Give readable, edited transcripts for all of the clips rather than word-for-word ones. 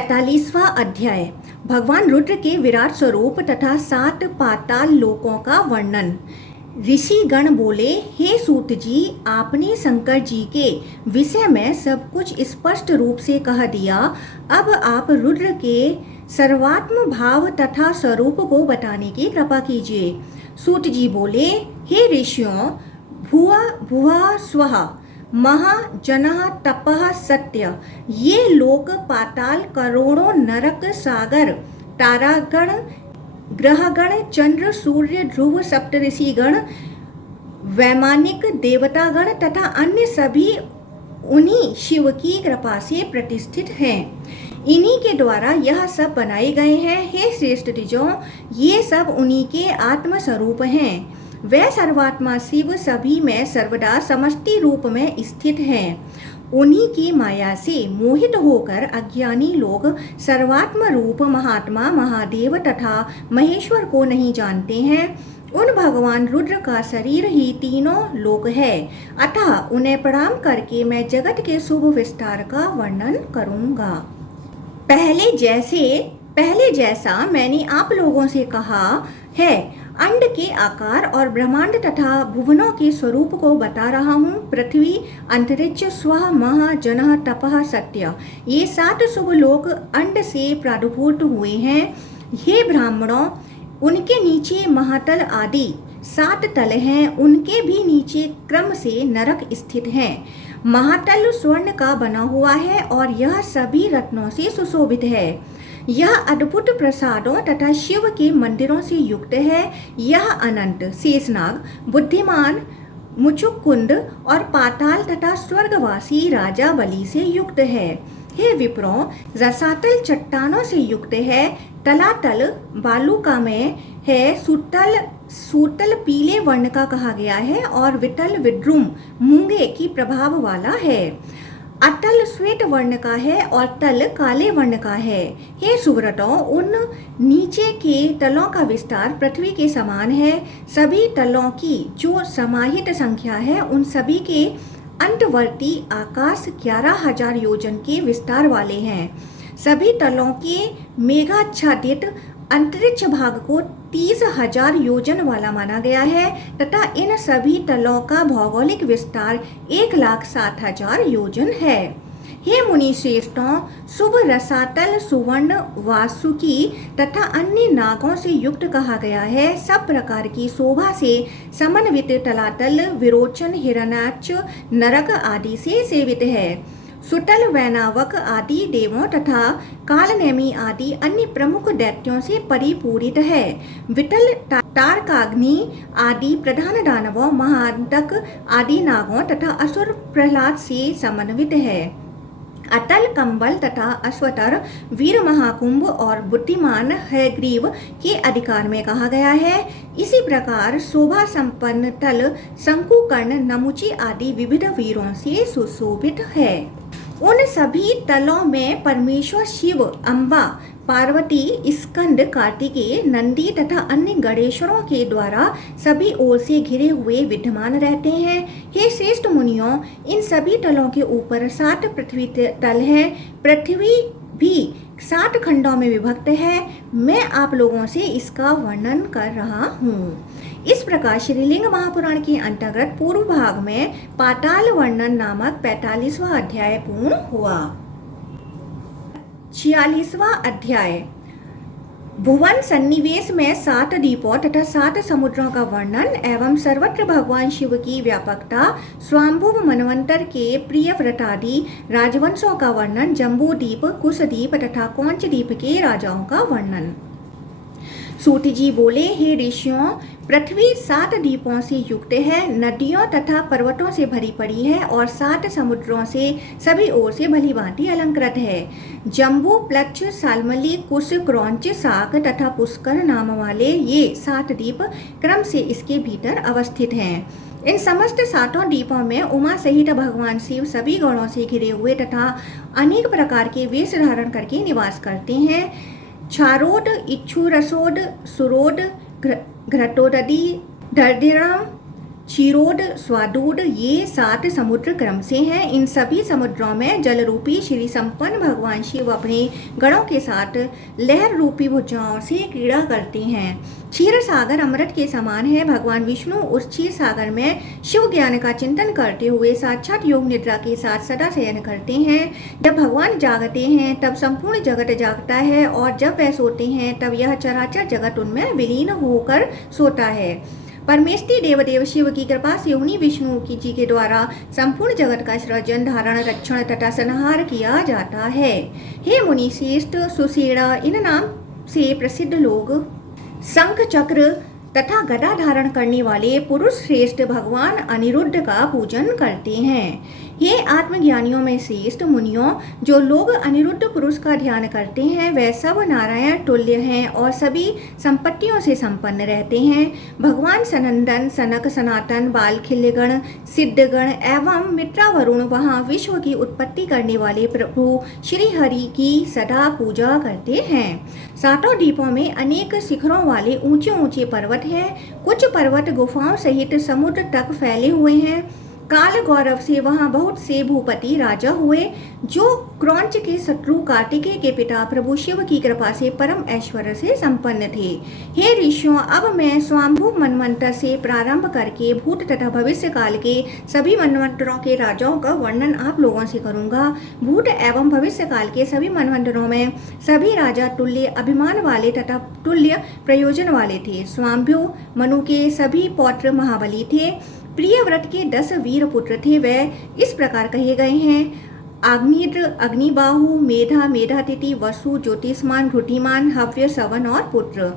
45वां अध्याय भगवान रुद्र के विराट स्वरूप तथा 7 पाताल लोकों का वर्णन। ऋषि गण बोले, हे सूत जी, आपने शंकर जी के विषय में सब कुछ स्पष्ट रूप से कह दिया। अब आप रुद्र के सर्वात्म भाव तथा स्वरूप को बताने की कृपा कीजिए। सूत जी बोले, हे ऋषियों, भुवा भुवा स्वः महाजनः तपः सत्य, ये लोक पाताल करोड़ों नरक सागर तारागण ग्रहगण चंद्र सूर्य ध्रुव सप्तऋषिगण वैमानिक देवतागण तथा अन्य सभी उन्हीं शिव की कृपा से प्रतिष्ठित हैं। इन्हीं के द्वारा यह सब बनाए गए हैं। हे श्रेष्ठ द्विजों, ये सब उन्हीं के आत्म स्वरूप हैं। वह सर्वात्मा शिव सभी में सर्वदा समष्टि रूप में स्थित हैं। उन्हीं की माया से मोहित होकर अज्ञानी लोग सर्वात्म रूप महात्मा महादेव तथा महेश्वर को नहीं जानते हैं। उन भगवान रुद्र का शरीर ही तीनों लोक है। अतः उन्हें प्रणाम करके मैं जगत के शुभ विस्तार का वर्णन करूंगा। पहले जैसा मैंने आप लोगों से कहा है, अंड के आकार और ब्रह्मांड तथा भुवनों के स्वरूप को बता रहा हूँ। पृथ्वी अंतरिक्ष स्वः महा जनः तपः सत्य, ये 7 शुभ लोक अंड से प्रादुर्भूत हुए हैं। हे ब्राह्मणों, उनके नीचे महातल आदि 7 तल हैं। उनके भी नीचे क्रम से नरक स्थित हैं। महातल स्वर्ण का बना हुआ है और यह सभी रत्नों से सुशोभित है। यह अद्भुत प्रसादों तथा शिव के मंदिरों से युक्त है। यह अनंत शेषनाग बुद्धिमान मुचुकुंद और पाताल तथा स्वर्गवासी राजा बलि से युक्त है। हे विप्रों, रसातल चट्टानों से युक्त है। तलातल बालुकामय है। सूतल पीले वर्ण का कहा गया है और वितल विद्रुम मूंगे की प्रभाव वाला है। अतल श्वेत वर्ण का है और तल काले वर्ण का है। हे सुव्रतों, उन नीचे के तलों का विस्तार पृथ्वी के समान है। सभी तलों की जो समाहित संख्या है, उन सभी के अंतवर्ती आकाश 11,000 योजन के विस्तार वाले हैं। सभी तलों के मेघाच्छादित अंतरिक्ष भाग को 30,000 योजन वाला माना गया है तथा इन सभी तलों का भौगोलिक विस्तार 1,07,000 योजन है। हे मुनि श्रेष्ठों, शुभ रसातल सुवर्ण वासुकी तथा अन्य नागों से युक्त कहा गया है। सब प्रकार की शोभा से समन्वित तलातल विरोचन हिरण्याक्ष नरक आदि से सेवित है। सुतल वैनावक आदि देवों तथा कालनेमी आदि अन्य प्रमुख दैत्यों से परिपूरित है। वितल तारकाग्नि आदि प्रधान दानवों महांतक आदि नागों तथा असुर प्रहलाद से समन्वित है। अतल कंबल तथा अश्वतर वीर महाकुंभ और बुद्धिमान हयग्रीव के अधिकार में कहा गया है। इसी प्रकार शोभा संपन्न तल शंकुकर्ण नमुची आदि विविध वीरों से सुशोभित है। उन सभी तलों में परमेश्वर शिव, अम्बा, पार्वती, स्कंद, कार्तिकेय, नंदी तथा अन्य गणेशों के द्वारा सभी ओर से घिरे हुए विद्यमान रहते हैं। हे श्रेष्ठ मुनियों, इन सभी तलों के ऊपर 7 पृथ्वी तल हैं। पृथ्वी भी 7 खंडों में विभक्त है। मैं आप लोगों से इसका वर्णन कर रहा हूँ। इस प्रकार श्रीलिंग महापुराण के अंतर्गत पूर्व भाग में पाताल वर्णन नामक 45वां अध्याय पूर्ण हुआ। 46वां अध्याय भुवन सन्निवेश में 7 द्वीपों तथा 7 समुद्रों का वर्णन एवं सर्वत्र भगवान शिव की व्यापकता, स्वाम्भुव मनवंतर के प्रिय व्रतादि राजवंशों का वर्णन, जम्बू द्वीप, कुशद्वीप तथा कौंच द्वीप के राजाओं का वर्णन। सूत जी बोले, हे ऋषियों, पृथ्वी 7 द्वीपों से युक्त है, नदियों तथा पर्वतों से भरी पड़ी है और 7 समुद्रों से सभी ओर से भली भांति अलंकृत है। जम्बू, प्लक्ष, सालमली, कुश, क्रौंच, शाक तथा पुष्कर नाम वाले ये 7 द्वीप क्रम से इसके भीतर अवस्थित हैं। इन समस्त 7 द्वीपों में उमा सहित भगवान शिव सभी गणों से घिरे हुए तथा अनेक प्रकार के वेश धारण करके निवास करते हैं। क्षारोद, इच्छुरसोद, सुरोद, घृतोदधि, दर्दिरम, क्षीरोद, स्वादुद, ये 7 समुद्र क्रम से हैं। इन सभी समुद्रों में जल रूपी श्री संपन्न भगवान शिव अपने गणों के साथ लहर रूपी भुजाओं से क्रीड़ा करते हैं। क्षीर सागर अमृत के समान है। भगवान विष्णु उस क्षीर सागर में शिव ज्ञान का चिंतन करते हुए साक्षात योग निद्रा के साथ सदा शयन करते हैं। जब भगवान जागते हैं तब संपूर्ण जगत जागता है, और जब वह सोते हैं तब यह चराचर जगत उनमें विलीन होकर सोता है। परमेष्टि देवदेव शिव की कृपा से उन्हीं विष्णु की जी के द्वारा संपूर्ण जगत का सृजन, धारण, रक्षण तथा संहार किया जाता है। हे मुनि श्रेष्ठ सुसेड़ा, इन नाम से प्रसिद्ध लोग शंख चक्र तथा गदा धारण करने वाले पुरुष श्रेष्ठ भगवान अनिरुद्ध का पूजन करते हैं। ये आत्मज्ञानियों में श्रेष्ठ मुनियों, जो लोग अनिरुद्ध पुरुष का ध्यान करते हैं वे सब नारायण तुल्य हैं और सभी संपत्तियों से संपन्न रहते हैं। भगवान सनंदन, सनक, सनातन, बालखिल्यगण, सिद्धगण एवं मित्रा वरुण वहाँ विश्व की उत्पत्ति करने वाले प्रभु श्री हरि की सदा पूजा करते हैं। 7 द्वीपों में अनेक शिखरों वाले ऊंचे ऊंचे पर्वत हैं। कुछ पर्वत गुफाओं सहित समुद्र तक फैले हुए हैं। काल गौरव से वहाँ बहुत से भूपति राजा हुए, जो क्रौंच के शत्रु कार्तिकेय के पिता प्रभु शिव की कृपा से परम ऐश्वर्य से संपन्न थे। हे ऋषियों, अब मैं स्वाम्भु मनवंतर से प्रारंभ करके भूत तथा भविष्य काल के सभी मनवंतरों के राजाओं का वर्णन आप लोगों से करूंगा। भूत एवं भविष्य काल के सभी मनवंतरों में सभी राजा तुल्य अभिमान वाले तथा तुल्य प्रयोजन वाले थे। स्वाम्भु मनु के सभी पौत्र महाबली थे। प्रियव्रत के 10 वीर पुत्र थे। वे इस प्रकार कहे गए हैं: आग्निद्र, अग्निबाहु, मेधा, मेधातिथि, वसु, ज्योतिष्मान, घृतिमान, हव्य, सवन और पुत्र।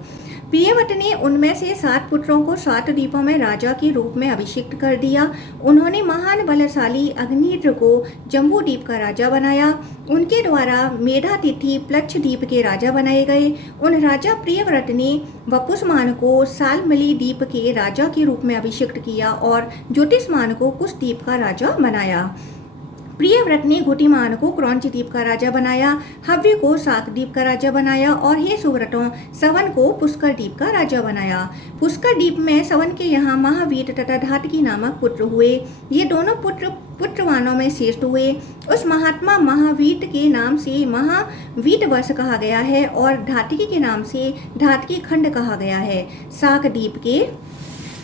प्रियव्रत ने उनमें से 7 पुत्रों को 7 द्वीपों में राजा के रूप में अभिषिक्त कर दिया। उन्होंने महान बलशाली अग्निद्र को जम्बू द्वीप का राजा बनाया। उनके द्वारा मेधातिथि प्लक्ष द्वीप के राजा बनाए गए। उन राजा प्रियव्रत ने वपुष्मान को सालमली द्वीप के राजा के रूप में अभिषिक्त किया और ज्योतिष्मान को कुश द्वीप का राजा बनाया। प्रियव्रत ने घुटिमान को क्रौंच द्वीप का राजा बनाया, हव्य को शाक द्वीप का राजा बनाया और हे सुव्रतों, सवन को पुष्कर द्वीप का राजा बनाया। पुष्कर द्वीप में सवन के यहाँ महावीर तथा धातकी नामक पुत्र हुए। ये दोनों पुत्र पुत्रवानों में श्रेष्ठ हुए। उस महात्मा महावीर के नाम से महावीर वर्ष कहा गया है और धातकी के नाम से धातकी खंड कहा गया है। शाक द्वीप के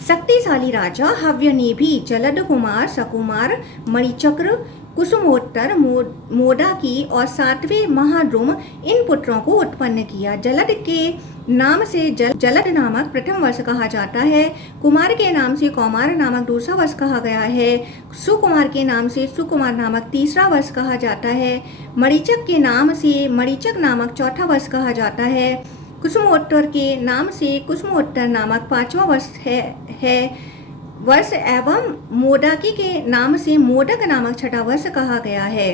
शक्तिशाली राजा हव्य ने भी जलद कुमार, सकुमार, मणिचक्र, कुसुमोत्तर, मोदाकी और 7वें महाद्रुम इन पुत्रों को उत्पन्न किया। जलद के नाम से जलद नामक प्रथम वर्ष कहा जाता है। कुमार के नाम से कौमार नामक दूसरा वर्ष कहा गया है। सुकुमार के नाम से सुकुमार नामक तीसरा वर्ष कहा जाता है। मणिचक के नाम से मणिचक नामक चौथा वर्ष कहा जाता है। कुसुमोत्तर के नाम से कुसुमोत्तर नामक 5वां वर्ष एवं मोदाकी के नाम से मोदक नामक 6वां वर्ष कहा गया है।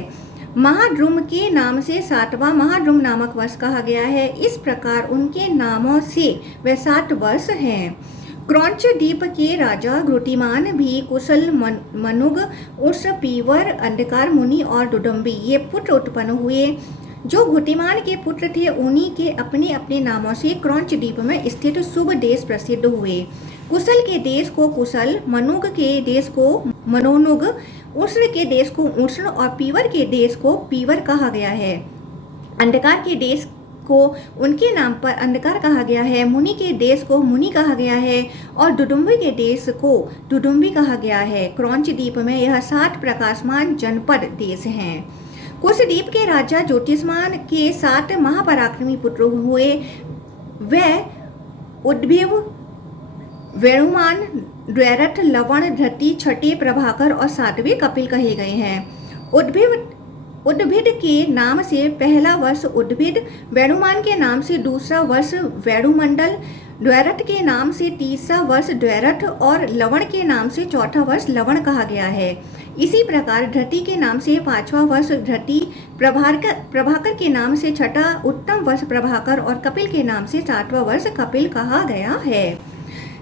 महाद्रुम के नाम से 7वां महाद्रुम नामक वर्ष कहा गया है। इस प्रकार उनके नामों से वे 7 वर्ष हैं। क्रौंच द्वीप के राजा घृतिमान भी कुशल, मनुग, उर्स, पीवर, अंधकार मुनि और दुदुम्बी ये पुत्र उत्पन्न हुए। जो घृतिमान के पुत्र थे उन्हीं के अपने अपने नामों से क्रौंच द्वीप में स्थित शुभ देश प्रसिद्ध हुए। कुशल के देश को कुशल, मनुग के देश को मनोनुग, उष्ण के देश को उष्ण और पीवर के देश को पीवर कहा गया है। अंधकार के देश को उनके नाम पर अंधकार कहा गया है। मुनि के देश को मुनि कहा गया है और दुदुम्बी के देश को दुदुम्बी कहा गया है। क्रौंच द्वीप में यह 7 प्रकाशमान जनपद देश हैं। कुश द्वीप के राजा ज्योतिष्मान के 7 महापराक्रमी पुत्र हुए। वे उद्भिव, वेणुमान, द्वैरथ, लवण, धृति, छठे प्रभाकर और 7वें कपिल कहे गए हैं। उद्भिद के नाम से पहला वर्ष उद्भिद, वेणुमान के नाम से दूसरा वर्ष वेणुमंडल, द्वैरथ के नाम से तीसरा वर्ष द्वैरथ और लवण के नाम से चौथा वर्ष लवण कहा गया है। इसी प्रकार धृति के नाम से 5वां वर्ष धृति, प्रभाकर के नाम से 6ठा उत्तम वर्ष प्रभाकर और कपिल के नाम से 7वां वर्ष कपिल कहा गया है।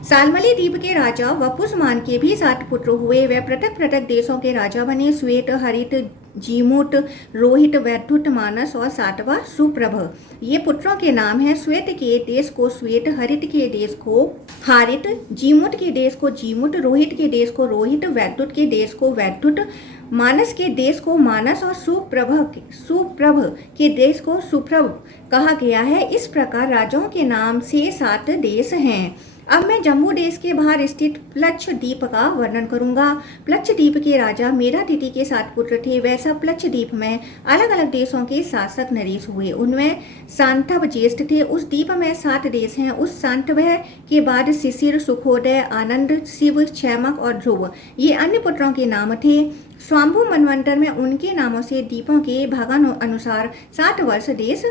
सालमली द्वीप के राजा वपुसमान के भी 7 पुत्र हुए। वे पृथक पृथक देशों के राजा बने। श्वेत, हरित, जीमूट, रोहित, वैद्युत, मानस और 7वां सुप्रभ। ये पुत्रों के नाम हैं। श्वेत के देश को श्वेत, हरित के देश को हारित, जीमूट के देश को जीमूट, रोहित के देश को रोहित, वैद्युत के देश को वैद्युत, मानस के देश को मानस और सुप्रभ के देश को सुप्रभ कहा गया है। इस प्रकार राजाओं के नाम से 7 देश हैं। अब मैं जम्बू देश के बाहर स्थित प्लक्षद्वीप का वर्णन करूंगा। प्लक्षद्वीप के राजा मेधातिथि के 7 पुत्र थे। वैसा प्लक्षद्वीप में अलग अलग देशों के शासक नरेश हुए। उनमें सांतव ज्येष्ठ थे। उस द्वीप में 7 देश हैं। उस सांतव के बाद शिशिर, सुखोदय, आनंद, शिव, क्षैमक और ध्रुव ये अन्य पुत्रों के नाम थे। स्वाम्भु मनवंतर में उनके नामों से द्वीपों के भागानुसार 7 वर्ष देश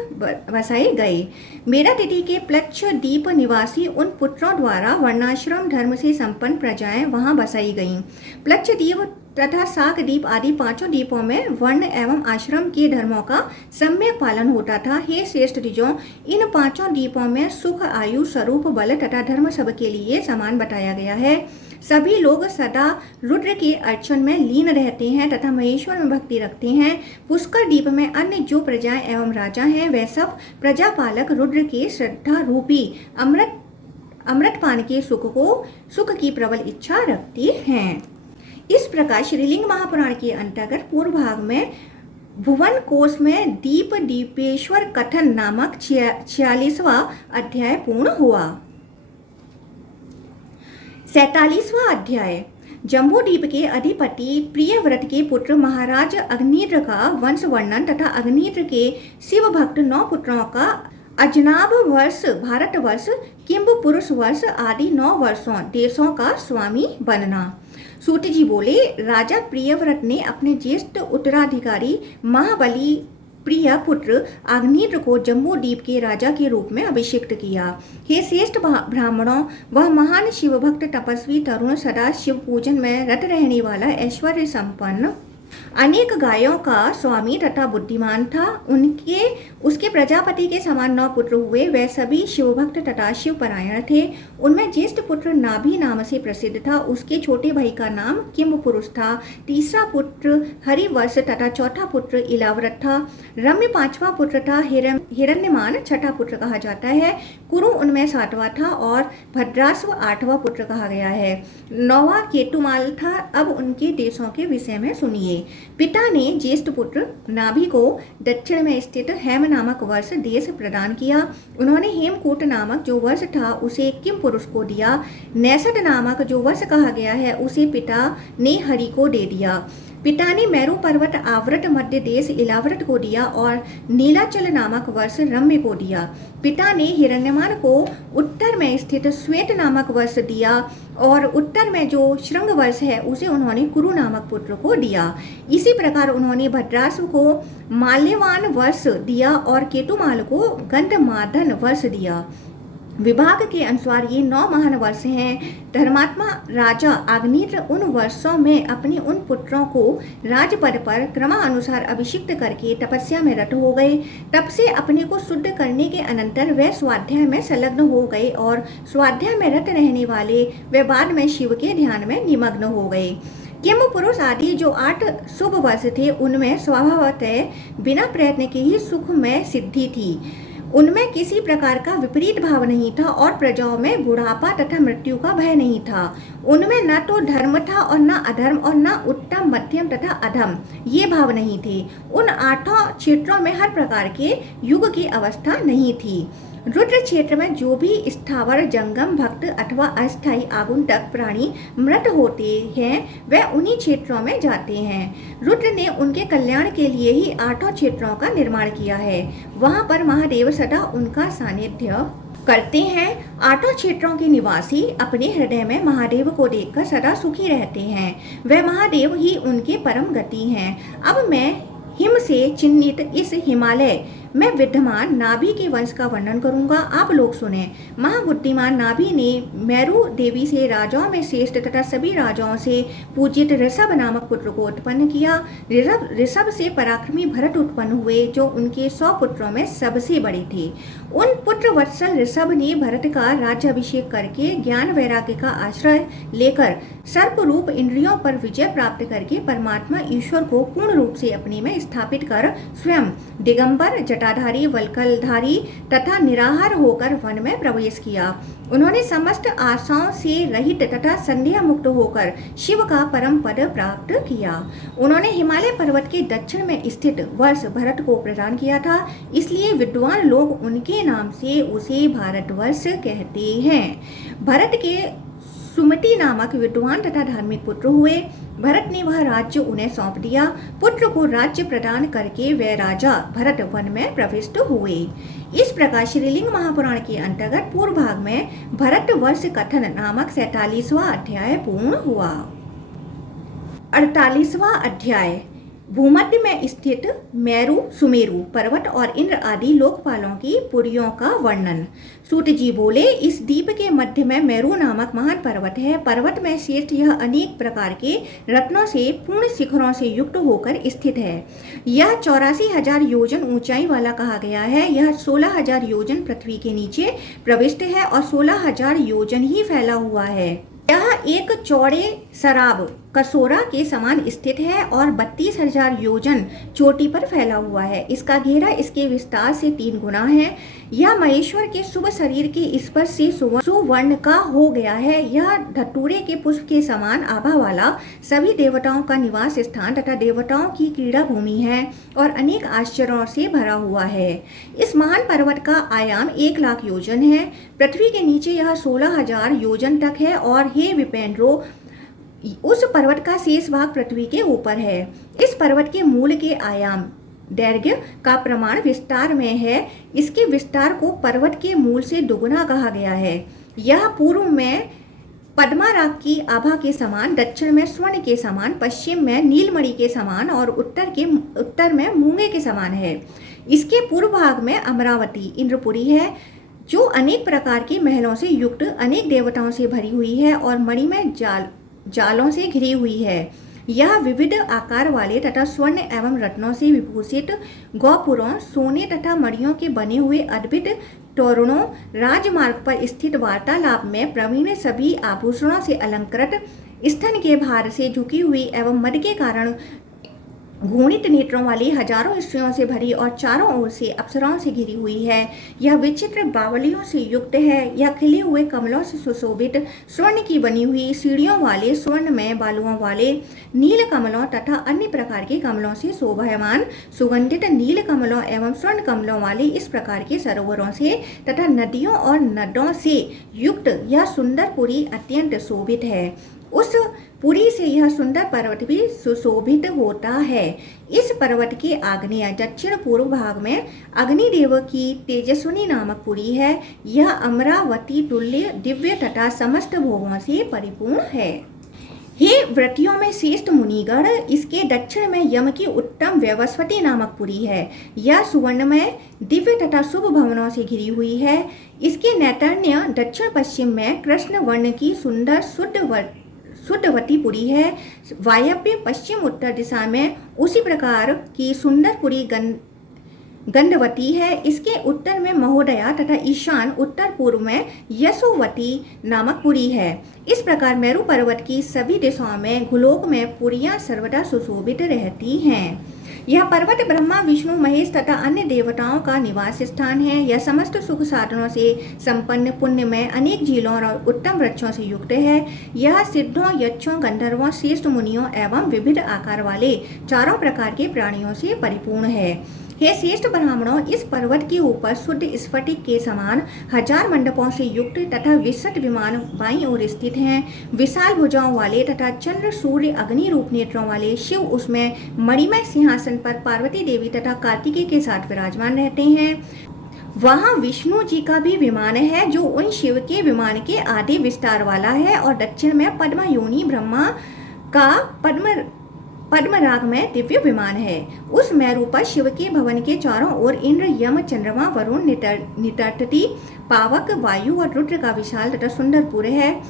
बसाए गए। मेधातिथि के प्लक्षद्वीप निवासी उन पुत्रों द्वारा वर्णाश्रम धर्म से संपन्न प्रजाएं वहां बसाई गईं। प्लक्षद्वीप तथा शाकद्वीप आदि 5 द्वीपों में वर्ण एवं आश्रम के धर्मों का सम्यक पालन होता था। हे श्रेष्ठ द्विजों, इन 5 द्वीपों में सुख, आयु, स्वरूप, बल तथा धर्म सबके लिए समान बताया गया है। सभी लोग सदा रुद्र के अर्चन में लीन रहते हैं तथा महेश्वर में भक्ति रखते हैं। पुष्कर द्वीप में अन्य जो प्रजाएं एवं राजा हैं वे सब प्रजापालक रुद्र के श्रद्धा रूपी अमृतपान के सुख की प्रबल इच्छा रखती हैं। इस प्रकार श्रीलिंग महापुराण के अंतर्गत पूर्व भाग में भुवन कोश में दीप दीपेश्वर कथन नामक 46वां अध्याय पूर्ण हुआ। 47वां अध्याय जम्बू द्वीप के अधिपति प्रियव्रत के पुत्र महाराज अग्निद्र का वंश वर्णन तथा अग्निद्र के शिव भक्त 9 पुत्रों का अजनाभ वर्ष, भारत वर्ष, किंब पुरुष वर्ष आदि 9 वर्षों देशों का स्वामी बनना। सूत जी बोले, राजा प्रियव्रत ने अपने ज्येष्ठ उत्तराधिकारी महाबली प्रिय पुत्र अग्निद्र को जम्बू द्वीप के राजा के रूप में अभिषिक्त किया। हे श्रेष्ठ ब्राह्मणों, वह महान शिव भक्त तपस्वी तरुण सदा शिव पूजन में रत रहने वाला ऐश्वर्य संपन्न अनेक गायों का स्वामी तथा बुद्धिमान था। उसके प्रजापति के समान 9 पुत्र हुए। वे सभी शिवभक्त तथा शिवपरायण थे। उनमें ज्येष्ठ पुत्र नाभि नाम से प्रसिद्ध था। उसके छोटे भाई का नाम किंब पुरुष था। तीसरा पुत्र हरिवर्ष तथा चौथा पुत्र इलाव्रत था। रम्य 5वां पुत्र था। हिरण्यमान 6ठा पुत्र कहा जाता है। कुरु उनमें 7वां था और भद्रास्व 8वां पुत्र कहा गया है। 9वां केतुमाल था। अब उनके देशों के विषय में सुनिए। पिता ने ज्येष्ठ पुत्र नाभि को दक्षिण में स्थित हेम नामक वर्ष देश प्रदान किया। उन्होंने हेमकूट नामक जो वर्ष था उसे किम पुरुष को दिया। नैसठ नामक जो वर्ष कहा गया है उसे पिता ने हरि को दे दिया। पिता ने मेरु पर्वत आवृत मध्य देश इलाव्रत को दिया और नीलाचल नामक वर्ष रम्य को दिया। पिता ने हिरण्यमान को उत्तर में स्थित श्वेत नामक वर्ष दिया और उत्तर में जो श्रृंग वर्ष है उसे उन्होंने कुरु नामक पुत्र को दिया। इसी प्रकार उन्होंने भद्रास्व को माल्यवान वर्ष दिया और केतुमाल को गंधमादन वर्ष दिया। विभाग के अनुसार ये 9 महान वर्ष हैं। धर्मात्मा राजा अग्निद्र उन वर्षों में अपने उन पुत्रों को राजपद पर क्रमानुसार अभिषिक्त करके तपस्या में रत हो गए। तप से अपने को शुद्ध करने के अनंतर वे स्वाध्याय में संलग्न हो गए और स्वाध्याय में रत रहने वाले वे बाद में शिव के ध्यान में निमग्न हो गए। किम पुरुष आदि जो 8 शुभ वर्ष थे उनमें स्वभावतः बिना प्रयत्न के ही सुख में सिद्धि थी। उनमें किसी प्रकार का विपरीत भाव नहीं था और प्रजाओं में बुढ़ापा तथा मृत्यु का भय नहीं था। उनमें न तो धर्म था और न अधर्म और न उत्तम, मध्यम तथा अधम ये भाव नहीं थे। उन 8 क्षेत्रों में हर प्रकार के युग की अवस्था नहीं थी। रुद्र क्षेत्र में जो भी स्थावर, जंगम, भक्त अथवा अस्थायी आगुंतक प्राणी मृत होते हैं वे उन्हीं क्षेत्रों में जाते हैं। रुद्र ने उनके कल्याण के लिए ही 8 क्षेत्रों का निर्माण किया है। वहां पर महादेव सदा उनका सानिध्य करते हैं। 8 क्षेत्रों के निवासी अपने हृदय में महादेव को देखकर सदा सुखी रहते हैं। वह महादेव ही उनके परम गति हैं। अब मैं हिम से चिन्हित इस हिमालय मैं विद्यमान नाभि के वंश का वर्णन करूंगा, आप लोग सुने। महाबुद्धिमान नाभि ने मेरु देवी से राजाओं में श्रेष्ठ तथा सभी राजाओं से पूजित ऋषभ नामक पुत्र को उत्पन्न किया। ऋषभ से पराक्रमी भरत उत्पन्न हुए, जो उनके 100 पुत्रों में सबसे बड़े थे। उन पुत्र वत्सल ऋषभ ने भरत का राज्याभिषेक करके ज्ञान वैराग्य का आश्रय लेकर सर्प रूप इंद्रियों पर विजय प्राप्त करके परमात्मा ईश्वर को पूर्ण रूप से अपने में स्थापित कर स्वयं दिगंबर, जटाधारी, वल्कलधारी तथा निराहार होकर वन में प्रवेश किया। उन्होंने समस्त आशाओं से रहित तथा संदेह मुक्त होकर शिव का परम पद प्राप्त किया। उन्होंने हिमालय पर्वत के दक्षिण में स्थित वर्ष भरत को प्रदान किया था, इसलिए विद्वान लोग उनके नाम से उसे भारतवर्ष कहते हैं। भरत के सुमति नामक विद्वान तथा धार्मिक पुत्र हुए। भरत ने वह राज्य उन्हें सौंप दिया। पुत्र को राज्य प्रदान करके वे राजा भरत वन में प्रविष्ट हुए। इस प्रकार श्रीलिंग महापुराण के अंतर्गत पूर्व भाग में भरतवर्ष कथन नामक 47वां अध्याय पूर्ण हुआ। 48वां अध्याय भूमध्य में स्थित मेरु, सुमेरु पर्वत और इंद्र आदि लोकपालों की पुरियों का वर्णन। सूत जी बोले, इस द्वीप के मध्य में मेरु नामक महान पर्वत है। पर्वत में श्रेष्ठ यह अनेक प्रकार के रत्नों से पूर्ण शिखरों से युक्त होकर स्थित है। यह 84,000 योजन ऊंचाई वाला कहा गया है। यह 16,000 योजन पृथ्वी के नीचे प्रविष्ट है और 16,000 योजन ही फैला हुआ है। यह एक चौड़े शराब कसोरा के समान स्थित है और 32,000 योजन चोटी पर फैला हुआ है। इसका घेरा इसके विस्तार से 3 गुना है। यह महेश्वर के शुभ शरीर के स्पर्श से सुवर्ण का हो गया है। यह धतूरे के पुष्प के समान आभा वाला सभी देवताओं का निवास स्थान तथा देवताओं की क्रीड़ा भूमि है और अनेक आश्चर्यों से भरा हुआ है। इस महान पर्वत का आयाम 1,00,000 योजन है। पृथ्वी के नीचे यह 16,000 योजन तक है और हे विपेंद्रो, उस पर्वत का शेष भाग पृथ्वी के ऊपर है। इस पर्वत के मूल के आयाम दैर्घ्य का प्रमाण विस्तार में है। इसके विस्तार को पर्वत के मूल से दुगुना कहा गया है। यह पूर्व में पद्माराग की आभा के समान, दक्षिण में स्वर्ण के समान, पश्चिम में नीलमणि के समान और उत्तर में मूंगे के समान है। इसके पूर्व भाग में अमरावती इंद्रपुरी है, जो अनेक प्रकार के महलों से युक्त अनेक देवताओं से भरी हुई है और मणि में जालों से घिरी हुई है। यह विविध आकार वाले तथा स्वर्ण एवं रत्नों से विभूषित गौपुरों, सोने तथा मणियों के बने हुए अद्भुत तोरणों, राजमार्ग पर स्थित वार्तालाप में प्रवीण सभी आभूषणों से अलंकृत, स्तन के भार से झुकी हुई एवं मद के कारण घूर्णित नेत्रों वाली हजारों स्त्रियों से भरी और चारों ओर से अप्सराओं से घिरी हुई है। यह विचित्र बावलियों से युक्त है। यह खिले हुए कमलों से सुशोभित, स्वर्ण की बनी हुई सीढ़ियों वाले, स्वर्ण में बालुओं वाले नील कमलों तथा अन्य प्रकार के कमलों से शोभायमान, सुगंधित नील कमलों एवं स्वर्ण कमलों वाले इस प्रकार के सरोवरों से तथा नदियों और नदों से युक्त यह सुंदर पुरी अत्यंत शोभित है। उस पुरी से यह सुंदर पर्वत भी सुशोभित होता है। इस पर्वत के आग्नेय दक्षिण पूर्व भाग में अग्निदेव की तेजस्विनी नामक पुरी है। यह अमरावती तुल्य दिव्य तथा समस्त भोगों से परिपूर्ण है। हे व्रतियों में श्रेष्ठ मुनिगण, इसके दक्षिण में यम की उत्तम व्यवस्वती नामक पुरी है। यह सुवर्णमय, दिव्य तथा शुभ भवनों से घिरी हुई है। इसके नैतन्य दक्षिण पश्चिम में कृष्ण वर्ण की सुंदर शुद्धवती पुरी है। वायव्य पश्चिम उत्तर दिशा में उसी प्रकार की सुंदर पुरी गंधवती है। इसके उत्तर में महोदया तथा ईशान उत्तर पूर्व में यशोवती नामक पुरी है। इस प्रकार मेरु पर्वत की सभी दिशाओं में गोलोक में पुरियां सर्वदा सुशोभित रहती हैं। यह पर्वत ब्रह्मा, विष्णु, महेश तथा अन्य देवताओं का निवास स्थान है। यह समस्त सुख साधनों से संपन्न, पुण्य में अनेक झीलों और उत्तम वृक्षों से युक्त है। यह सिद्धों, यक्षों, गंधर्वों, श्रेष्ठ मुनियों एवं विविध आकार वाले चारों प्रकार के प्राणियों से परिपूर्ण है। हे श्रेष्ठ ब्राह्मणों, इस पर्वत के ऊपर शुद्ध स्फटिक के समान 1000 मंडपों से युक्त तथा 62 विमान बाईं ओर स्थित हैं। विशाल भुजाओं वाले तथा चंद्र, सूर्य, अग्नि रूप नेत्रों वाले शिव उसमें मणिमय सिंहासन पर पार्वती देवी तथा कार्तिकेय के साथ विराजमान रहते हैं। वहाँ विष्णु जी का भी विमान है, जो उन शिव के विमान के आधे विस्तार वाला है और दक्षिण में पद्म योनि ब्रह्मा का पद्मराग में दिव्य विमान है। उस मेरू पर शिव के भवन के चारों ओर इंद्र, यम, चंद्रमा, वरुण, नितर्ति, पावक, वायु और रुद्र का विशाल तथा सुंदर पुर है।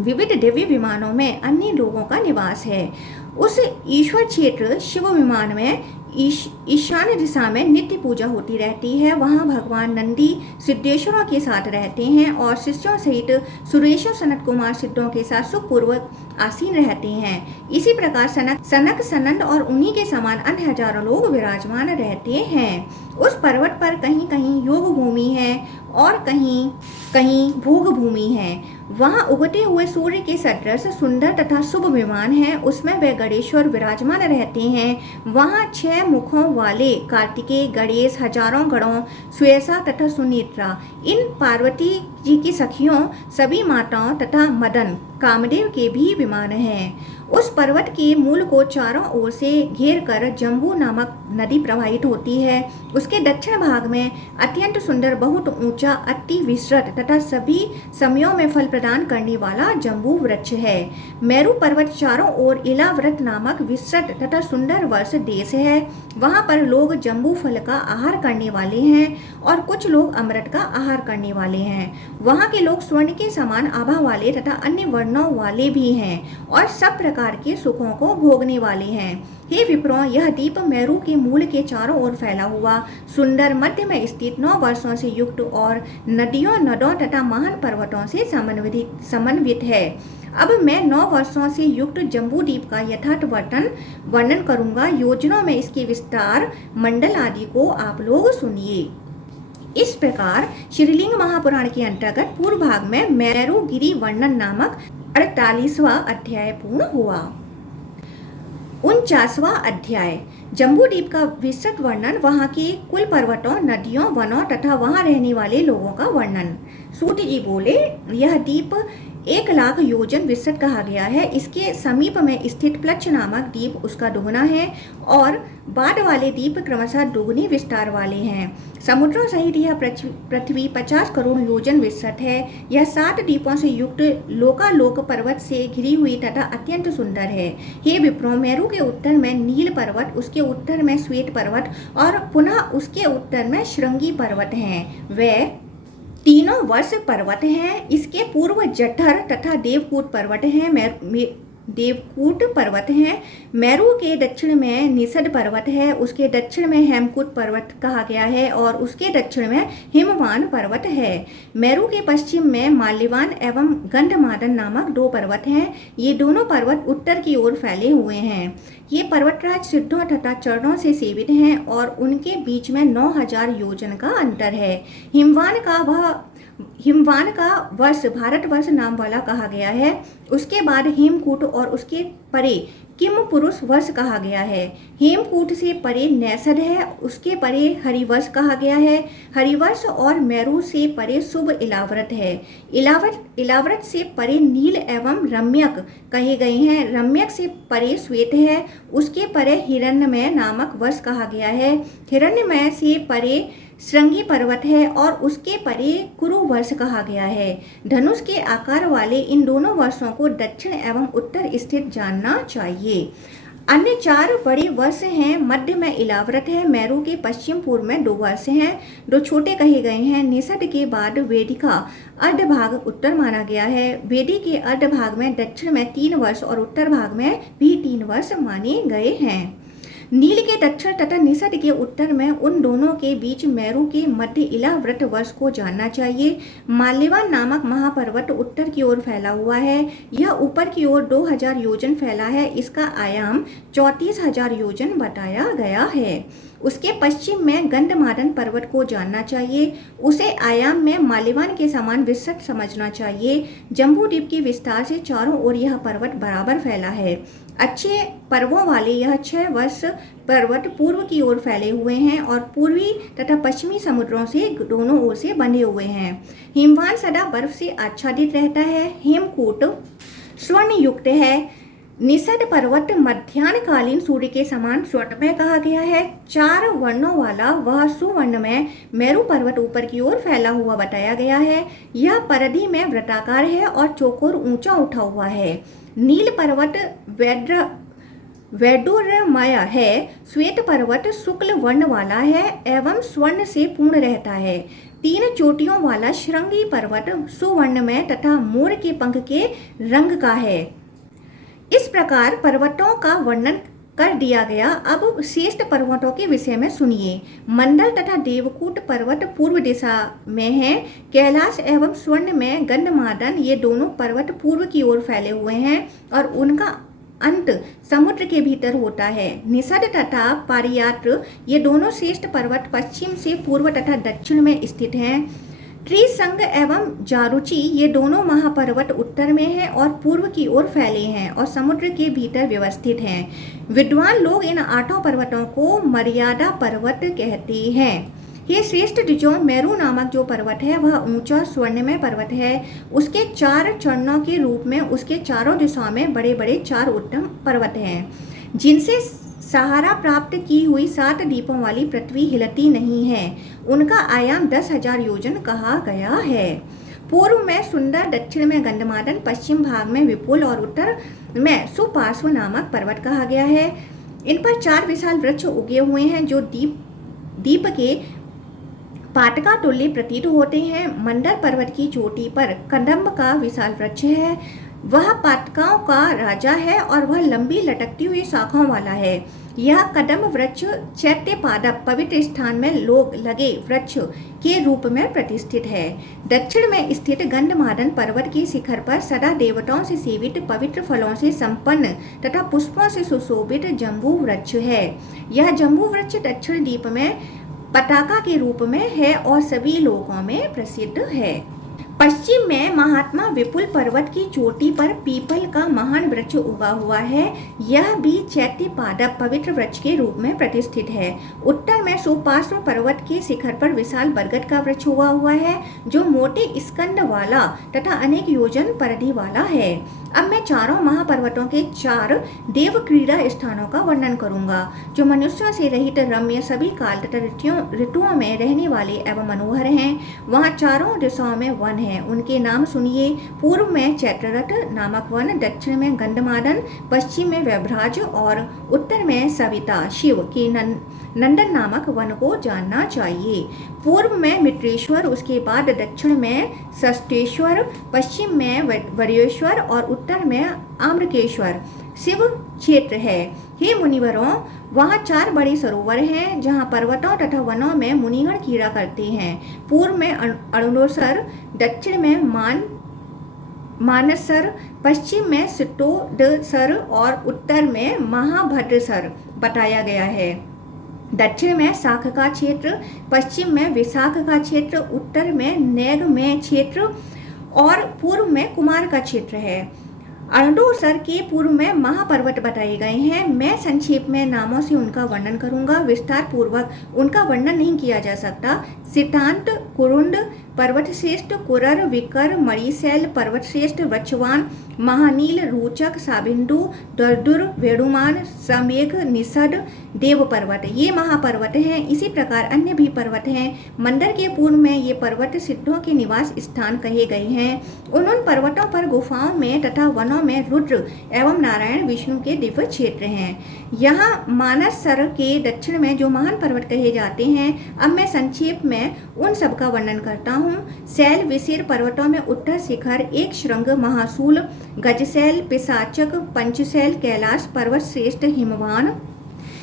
विविध दिव्य विमानों में अन्य लोगों का निवास है। उस ईश्वर क्षेत्र शिव विमान में ईशान्य दिशा में नित्य पूजा होती रहती है। वहाँ भगवान नंदी सिद्धेश्वरों के साथ रहते हैं और शिष्यों सहित सुरेश्वर सनत कुमार सिद्धों के साथ सुखपूर्वक आसीन रहते हैं। इसी प्रकार सनक सनंद और उन्हीं के समान अन्य हजारों लोग विराजमान रहते हैं। उस पर्वत पर कहीं कहीं योग भूमि है और कहीं कहीं भोग भूमि है। वहाँ उगते हुए सूर्य के सदृश सुंदर तथा शुभ विमान है। उसमें वे गणेश्वर विराजमान रहते हैं। वहाँ 6 मुखों वाले कार्तिकेय, गणेश, हजारों गणों, श्वेसा तथा सुनेत्रा, इन पार्वती जी की सखियों, सभी माताओं तथा मदन कामदेव के भी विमान हैं। उस पर्वत के मूल को चारों ओर से घेर कर जम्बू नामक नदी प्रवाहित होती है। उसके दक्षिण भाग में अत्यंत सुंदर, बहुत ऊंचा, अति विस्तृत तथा सभी समयों में फल प्रदान करने वाला जम्बू वृक्ष है। मेरू पर्वत चारों ओर इलाव्रत नामक विस्तृत तथा सुंदर वर्ष देश है। वहाँ पर लोग जम्बू फल का आहार करने वाले हैं और कुछ लोग अमृत का आहार करने वाले हैं। वहाँ के लोग स्वर्ण के समान आभा वाले तथा अन्य वर्णों वाले भी हैं और सब प्रकार के सुखों को भोगने वाले हैं। हे विप्रों, यह दीप मेरू के मूल के चारों ओर फैला हुआ, सुंदर, मध्य में स्थित, 9 वर्षों से युक्त और नदियों, नदों तथा महान पर्वतों से समन्वित है। अब मैं 9 वर्षों से युक्त जम्बू द्वीप का यथार्थ वर्णन करूंगा। योजनाओं में इसके विस्तार, मंडल आदि को आप लोग सुनिए। इस प्रकार श्रीलिंग महापुराण के अंतर्गत पूर्व भाग में मेरू गिरी वर्णन नामक 48वां अध्याय पूर्ण हुआ। 49वां अध्याय जम्बू द्वीप का विस्तृत वर्णन, वहाँ के कुल पर्वतों, नदियों, वनों तथा वहाँ रहने वाले लोगों का वर्णन। सूत जी बोले, यह द्वीप 1 लाख योजन विस्तृत कहा गया है। इसके समीप में स्थित प्लक्ष नामक द्वीप उसका दुगना है और बाद वाले द्वीप क्रमशः दुगने विस्तार वाले हैं। समुद्रों सहित यह पृथ्वी 50 करोड़ योजन विस्तृत है। यह 7 द्वीपों से युक्त लोकालोक पर्वत से घिरी हुई तथा अत्यंत सुंदर है। हे विप्रों, मेरू के उत्तर में नील पर्वत, उसके उत्तर में श्वेत पर्वत और पुनः उसके उत्तर में श्रृंगी पर्वत हैं। वे तीनों वर्ष पर्वत हैं। इसके पूर्व जठर तथा देवकूट पर्वत हैं। देवकूट पर्वत हैं। मेरू के दक्षिण में निषद पर्वत है। उसके दक्षिण में हेमकूट पर्वत कहा गया है और उसके दक्षिण में हिमवान पर्वत है। मेरू के पश्चिम में माल्यवान एवं गंधमादन नामक 2 पर्वत हैं। ये दोनों पर्वत उत्तर की ओर फैले हुए हैं। ये पर्वतराज सिद्धों तथा चरणों से सेवित हैं और उनके बीच में 9000 योजन का अंतर है। हिमवान का वर्ष भारतवर्ष नाम वाला कहा गया है। उसके बाद हेमकूट और उसके परे किम पुरुष वर्ष कहा गया है। हेमकूट से परे नैसद है। उसके परे हरिवर्ष कहा गया है। हरिवर्ष और मेरू से परे शुभ इलाव्रत है। इलाव्रत से परे नील एवं रम्यक कहे गए हैं। रम्यक से परे श्वेत है। उसके परे हिरण्यमय नामक वर्ष कहा गया है। हिरण्यमय से परे श्रृंगी पर्वत है और उसके परे कुरु वर्ष कहा गया है। धनुष के आकार वाले इन दोनों वर्षों को दक्षिण एवं उत्तर स्थित जानना चाहिए। अन्य 4 बड़े वर्ष हैं। मध्य में इलाव्रत है। मेरू के पश्चिम पूर्व में 2 वर्ष हैं। 2 छोटे कहे गए हैं। निषद के बाद वेदी का अर्ध भाग उत्तर माना गया है। वेदी के अर्ध भाग में दक्षिण में 3 वर्ष और उत्तर भाग में भी 3 वर्ष माने गए हैं। नील के दक्षिण तथा निषद के उत्तर में उन दोनों के बीच मेरू के मध्य इलाव्रत वर्ष को जानना चाहिए। माल्यवान नामक महापर्वत उत्तर की ओर फैला हुआ है। यह ऊपर की ओर 2000 योजन फैला है। इसका आयाम 34,000 योजन बताया गया है। उसके पश्चिम में गंधमादन पर्वत को जानना चाहिए। उसे आयाम में माल्यवान के समान विस्तृत समझना चाहिए। जम्बू द्वीप के विस्तार से चारों ओर यह पर्वत बराबर फैला है। अच्छे पर्वों वाले यह 6 वर्ष पर्वत पूर्व की ओर फैले हुए हैं और पूर्वी तथा पश्चिमी समुद्रों से दोनों ओर से बंधे हुए हैं। हिमवान सदा बर्फ से आच्छादित रहता है। हेमकूट स्वर्ण युक्त है। निषद पर्वत मध्याह्नकालीन सूर्य के समान स्वर्णमय कहा गया है। 4 वर्णों वाला वह सुवर्ण में मेरू पर्वत ऊपर की ओर फैला हुआ बताया गया है। यह परिधि में वृत्ताकार है और चौकोर ऊंचा उठा हुआ है। नील पर्वत वैडूर्यमय है। श्वेत पर्वत शुक्ल वर्ण वाला है एवं स्वर्ण से पूर्ण रहता है। 3 चोटियों वाला श्रृंगी पर्वत सुवर्णमय तथा मोर के पंख के रंग का है। इस प्रकार पर्वतों का वर्णन कर दिया गया। अब श्रेष्ठ पर्वतों के विषय में सुनिए। मंडल तथा देवकूट पर्वत पूर्व दिशा में हैं। कैलाश एवं स्वर्ण में गंधमादन ये दोनों पर्वत पूर्व की ओर फैले हुए हैं और उनका अंत समुद्र के भीतर होता है। निषद तथा पारियात्र ये दोनों श्रेष्ठ पर्वत पश्चिम से पूर्व तथा दक्षिण में स्थित हैं। त्रिसंग एवं जारुचि ये दोनों महापर्वत उत्तर में हैं और पूर्व की ओर फैले हैं और समुद्र के भीतर व्यवस्थित हैं। विद्वान लोग इन 8 पर्वतों को मर्यादा पर्वत कहते हैं। ये श्रेष्ठ द्विजों मेरु नामक जो पर्वत है वह ऊंचा स्वर्णमय पर्वत है। उसके 4 चरणों के रूप में उसके चारों दिशाओं में बड़े बड़े 4 उत्तम पर्वत हैं, जिनसे सहारा प्राप्त की हुई 7 द्वीपों वाली पृथ्वी हिलती नहीं है। उनका आयाम 10,000 योजन कहा गया है। पूर्व में सुंदर, दक्षिण में गंधमादन, पश्चिम भाग में विपुल और उत्तर में सुपार्श्व नामक पर्वत कहा गया है। इन पर 4 विशाल वृक्ष उगे हुए हैं जो दीप के पाटका तुल्य प्रतीत होते हैं। मंडल पर्वत की चोटी पर कदम्ब का विशाल वृक्ष है। वह पाटकाओं का राजा है और वह लंबी लटकती हुई शाखाओं वाला है। यह कदम्ब वृक्ष चैत्य पादप पवित्र स्थान में लोग लगे वृक्ष के रूप में प्रतिष्ठित है। दक्षिण में स्थित गंधमादन पर्वत के शिखर पर सदा देवताओं से सेवित पवित्र फलों से संपन्न तथा पुष्पों से सुशोभित जम्बू वृक्ष है। यह जम्बू वृक्ष दक्षिण द्वीप में पताका के रूप में है और सभी लोगों में प्रसिद्ध है। पश्चिम में महात्मा विपुल पर्वत की चोटी पर पीपल का महान वृक्ष उगा हुआ है। यह भी चैत्य पादप पवित्र वृक्ष के रूप में प्रतिष्ठित है। उत्तर में सुपार्श्व पर्वत के शिखर पर विशाल बरगद का वृक्ष उगा हुआ है जो मोटे स्कंद वाला तथा अनेक योजन परिधि वाला है। अब मैं चारों महापर्वतों के 4 देव क्रीड़ा स्थानों का वर्णन करूंगा जो मनुष्यों से रहित रम्य सभी काल तथा ऋतुओं में रहने वाले एवं मनोहर हैं। वहाँ चारों दिशाओं में वन हैं। उनके नाम सुनिए। पूर्व में चैत्ररथ नामक वन, दक्षिण में गंधमादन, पश्चिम में वैभ्राज और उत्तर में सविता शिव के नंदन नामक वन को जानना चाहिए। पूर्व में मित्रेश्वर, उसके बाद दक्षिण में षष्ठेश्वर, पश्चिम में वरेश्वर और उत्तर में आम्रकेश्वर शिव क्षेत्र है। हे मुनिवरों, वहाँ 4 बड़े सरोवर हैं जहाँ पर्वतों तथा वनों में मुनिगण क्रीड़ा करते हैं। पूर्व में अरुणोसर, दक्षिण में मानसर, पश्चिम में सितोदसर और उत्तर में महाभद्रसर बताया गया है। दक्षिण में शाख का क्षेत्र, पश्चिम में विशाख का क्षेत्र, उत्तर में नैगमय क्षेत्र और पूर्व में कुमार का क्षेत्र है। अरुणोसर के पूर्व में महापर्वत बताए गए हैं। मैं संक्षेप में नामों से उनका वर्णन करूंगा, विस्तार पूर्वक उनका वर्णन नहीं किया जा सकता। सितांत, कुरुंड पर्वत श्रेष्ठ, कुरर, विकर, मणिशैल पर्वत श्रेष्ठ, वक्षवान, महानील, रोचक, साबिंदु, दर्दुर, वेणुमान, समेघ, निषद, देव पर्वत ये महापर्वत हैं। इसी प्रकार अन्य भी पर्वत हैं। मंडल के पूर्व में ये पर्वत सिद्धों के निवास स्थान कहे गए हैं। उन पर्वतों पर गुफाओं में तथा वनों में रुद्र एवं नारायण विष्णु के दिव्य क्षेत्र हैं। यहाँ मानस सर के दक्षिण में जो महान पर्वत कहे जाते हैं। अब मैं संक्षेप में उन सब का वर्णन करता हूँ। शैल विशीर पर्वतों में उत्तर शिखर, एक श्रृंग, महासूल, गजशैल, पिशाचक, पंचशैल, कैलाश पर्वत श्रेष्ठ, हिमवान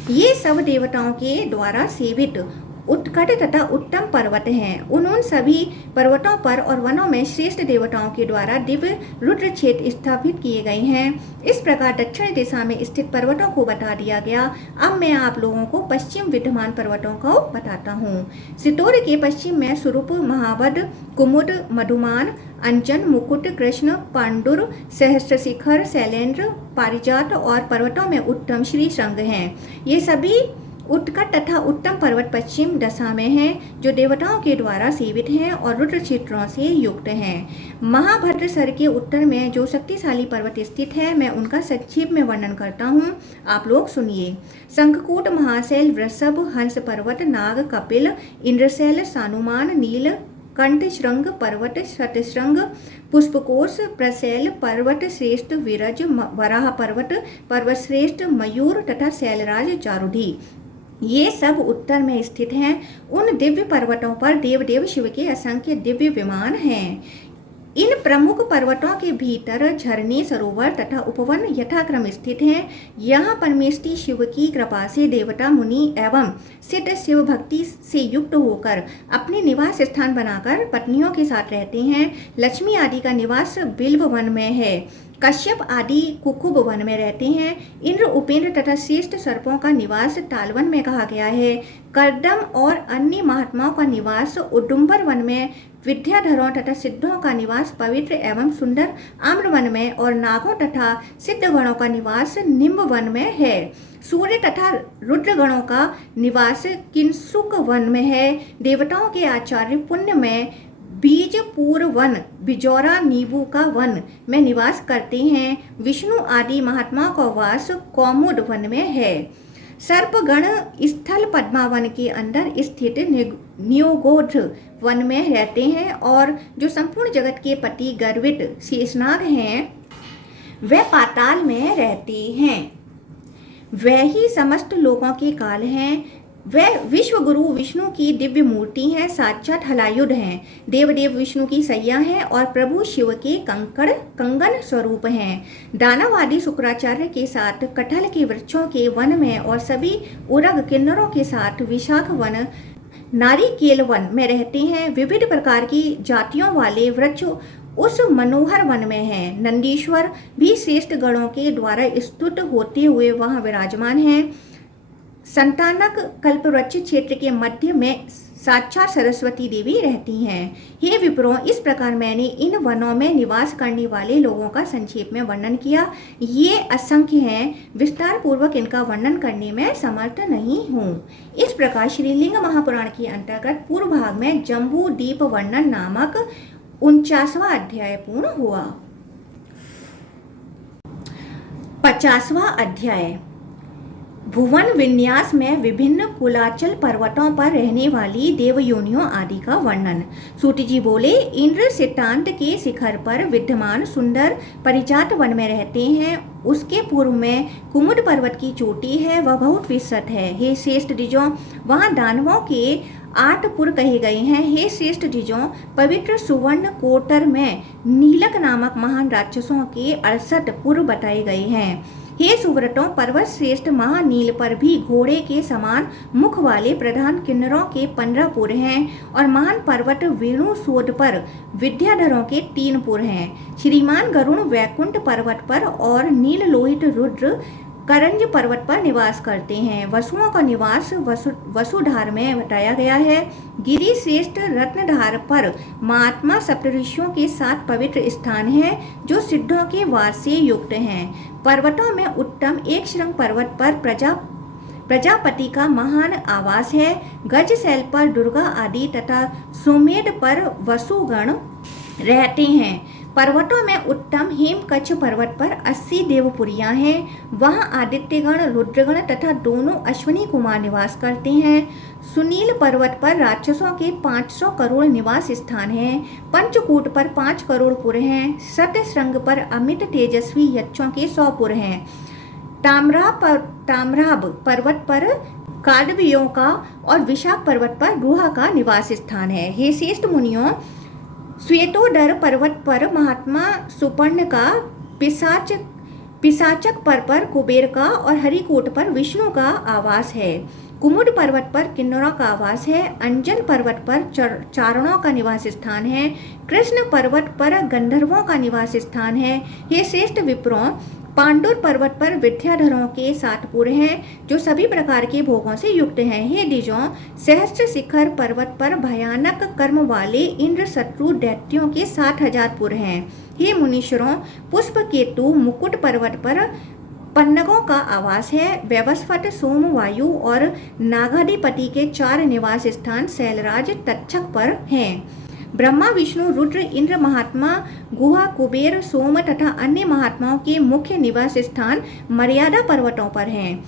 ये सब देवताओं के द्वारा सेवित उत्कट तथा उत्तम पर्वत हैं। उन सभी पर्वतों पर और वनों में श्रेष्ठ देवताओं के द्वारा दिव्य रुद्र क्षेत्र स्थापित किए गए हैं। इस प्रकार दक्षिण दिशा में स्थित पर्वतों को बता दिया गया। अब मैं आप लोगों को पश्चिम विद्यमान पर्वतों को बताता हूँ। सितोर के पश्चिम में स्वरूप, महावद, कुमुद, मधुमान, अंजन, मुकुट, कृष्ण, पांडुर, सहस्त्र शिखर, शैलेंद्र, पारिजात और पर्वतों में उत्तम श्री शृंग हैं। ये सभी उत्कट तथा उत्तम पर्वत पश्चिम दशा में हैं जो देवताओं के द्वारा सेवित हैं और रुद्र क्षेत्रों से युक्त हैं। महाभद्र सर के उत्तर में जो शक्तिशाली पर्वत स्थित है मैं उनका संक्षेप में वर्णन करता हूँ, आप लोग सुनिए। शंखकूट, महाशैल, वृषभ, हंस पर्वत, नाग, कपिल, इंद्रशैल, सानुमान, नील कंठ श्रृंग पर्वत, शतश्रृंग पुष्पकोश, प्रशैल पर्वत श्रेष्ठ, विरज वराह पर्वत, पर्वत श्रेष्ठ, मयूर तथा शैलराज चारुढ़ी, ये सब उत्तर में स्थित हैं। उन दिव्य पर्वतों पर देवदेव शिव के असंख्य दिव्य विमान हैं। इन प्रमुख पर्वतों के भीतर झरने, सरोवर तथा उपवन यथाक्रम स्थित हैं। यहाँ परमेष्टि शिव की कृपा से देवता, मुनि एवं सिद्ध शिव भक्ति से युक्त होकर अपने निवास स्थान बनाकर पत्नियों के साथ रहते हैं। लक्ष्मी आदि का निवास बिल्व वन में है। कश्यप आदि कुकुब वन में रहते हैं। इंद्र, उपेंद्र तथा श्रेष्ठ सर्पों का निवास तालवन में कहा गया है। कर्दम और अन्य महात्माओं का निवास उडुम्बर वन में, विद्याधरों तथा सिद्धों का निवास पवित्र एवं सुंदर आम्र वन में और नागों तथा सिद्धगणों का निवास निम्ब वन में है। सूर्य तथा रुद्रगणों का निवास किंसुक वन में है। देवताओं के आचार्य पुण्य में बीजपुर वन, बिजौरा नींबू का वन में निवास करते हैं। विष्णु आदि महात्माओं का वास कौमुद वन में है। सर्पगण स्थल पद्मावन के अंदर स्थित नियोगोध वन में रहते हैं और जो संपूर्ण जगत के पति गर्वित शेषनाग हैं वे पाताल में रहते हैं। वह ही समस्त लोगों के काल हैं। वह विश्व गुरु विष्णु की दिव्य मूर्ति हैं, साक्षात हलायुध हैं। देवदेव विष्णु की सैया हैं और प्रभु शिव के कंगन स्वरूप हैं। दानवादी शुक्राचार्य के साथ कटहल के वृक्षों के वन में और सभी उरग किन्नरों के साथ विशाख वन, नारिकेल वन में रहते हैं। विविध प्रकार की जातियों वाले वृक्ष उस मनोहर वन में हैं। नंदीश्वर भी श्रेष्ठ गणों के द्वारा स्तुत होते हुए वहाँ विराजमान हैं। संतानक कल्पवृक्ष क्षेत्र के मध्य में साक्षात सरस्वती देवी रहती हैं। हे विप्रों, इस प्रकार मैंने इन वनों में निवास करने वाले लोगों का संक्षेप में वर्णन किया। ये असंख्य हैं, विस्तार पूर्वक इनका वर्णन करने में समर्थ नहीं हूँ। इस प्रकार श्रीलिंग महापुराण के अंतर्गत पूर्व भाग में जम्बू दीप वर्णन नामक 49वां अध्याय पूर्ण हुआ। 50वां अध्याय भुवन विन्यास में विभिन्न कुलाचल पर्वतों पर रहने वाली देवयोनियों आदि का वर्णन। सूत जी बोले, इंद्र सिद्धांत के शिखर पर विद्यमान सुंदर परिजात वन में रहते हैं। उसके पूर्व में कुमुद पर्वत की चोटी है, वह बहुत विस्तृत है। हे श्रेष्ठ द्विजों, वहाँ दानवों के 8 पुर कहे गए हैं। हे श्रेष्ठ द्विजों, पवित्र सुवर्ण कोटर में नीलक नामक महान राक्षसों के 68 पुर बताए गए हैं। हे सुव्रतों, पर्वत श्रेष्ठ महानील पर भी घोड़े के समान मुख वाले प्रधान किन्नरों के 15 पुर हैं और महान पर्वत वेणुसोध पर विद्याधरों के 3 पुर हैं। श्रीमान गरुण वैकुंठ पर्वत पर और नील लोहित रुद्र करंज पर्वत पर निवास करते हैं। वसुओं का निवास वसुधार में बताया गया है। गिरि श्रेष्ठ रत्नधार पर महात्मा सप्तऋषियों के 7 पवित्र स्थान हैं जो सिद्धों के वास से युक्त हैं। पर्वतों में उत्तम एक श्रृंग पर्वत पर प्रजापति का महान आवास है। गजशैल पर दुर्गा आदि तथा सुमेध पर वसुगण रहते हैं। पर्वतों में उत्तम हेमकच्छ पर्वत पर 80 देवपुरियां हैं। वहाँ आदित्यगण, रुद्रगण तथा दोनों अश्विनी कुमार निवास करते हैं। सुनील पर्वत पर राक्षसों के 500 करोड़ निवास स्थान हैं। पंचकूट पर 5 करोड़ पुर हैं। सतश्रृंग पर अमित तेजस्वी यक्षों के 100 पुर हैं। ताम्राब पर्वत पर काडवियों का और विशाख पर्वत पर गुहा का निवास स्थान है। हे श्रेष्ठ मुनियों, श्वेतोदर पर्वत पर महात्मा सुपर्ण का, पिशाचक पर कुबेर का और हरिकोट पर विष्णु का आवास है। कुमुद पर्वत पर किन्नरों का आवास है। अंजन पर्वत पर चारणों का निवास स्थान है। कृष्ण पर्वत पर गंधर्वों का निवास स्थान है। ये श्रेष्ठ विप्रों, पांडुर पर्वत पर विद्याधरों के 7 पुर हैं जो सभी प्रकार के भोगों से युक्त हैं। हे द्विजों, सहस्त्र शिखर पर्वत पर भयानक कर्म वाले इंद्र शत्रु दैत्यों के 60,000 पुर हैं। हे मुनीश्वरों, पुष्प केतु मुकुट पर्वत पर पन्नगों का आवास है। व्यवस्फट, सोम, वायु और नागाधिपति के 4 निवास स्थान शैलराज तक्षक पर हैं। ब्रह्मा, विष्णु, रुद्र, इंद्र महात्मा, गुहा, कुबेर, सोम तथा अन्य महात्माओं के मुख्य निवास स्थान मर्यादा पर्वतों पर हैं।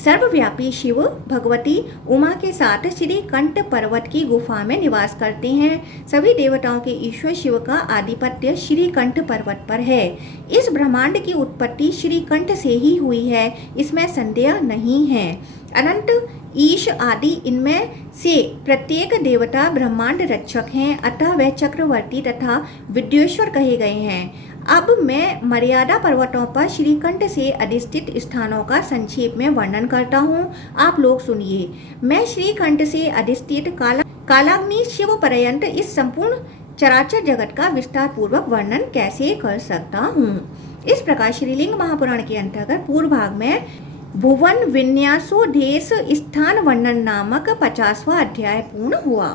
सर्वव्यापी शिव भगवती उमा के साथ श्री कंठ पर्वत की गुफा में निवास करते हैं। सभी देवताओं के ईश्वर शिव का आधिपत्य श्री कंठ पर्वत पर है। इस ब्रह्मांड की उत्पत्ति श्री कंठ से ही हुई है, इसमें संदेह नहीं है। अनंत ईश आदि इनमें से प्रत्येक देवता ब्रह्मांड रक्षक हैं, अतः वे चक्रवर्ती तथा विद्येश्वर कहे गए हैं। अब मैं मर्यादा पर्वतों पर श्रीकंठ से अधिष्ठित स्थानों का संक्षेप में वर्णन करता हूँ, आप लोग सुनिए। मैं श्रीकंठ से अधिष्ठित कालाग्नि शिव पर्यंत इस संपूर्ण चराचर जगत का विस्तार पूर्वक वर्णन कैसे कर सकता हूँ। इस प्रकार श्रीलिंग महापुराण के अंतर्गत पूर्व भाग में भुवन विन्यासोदेश स्थान वर्णन नामक 50वां अध्याय पूर्ण हुआ।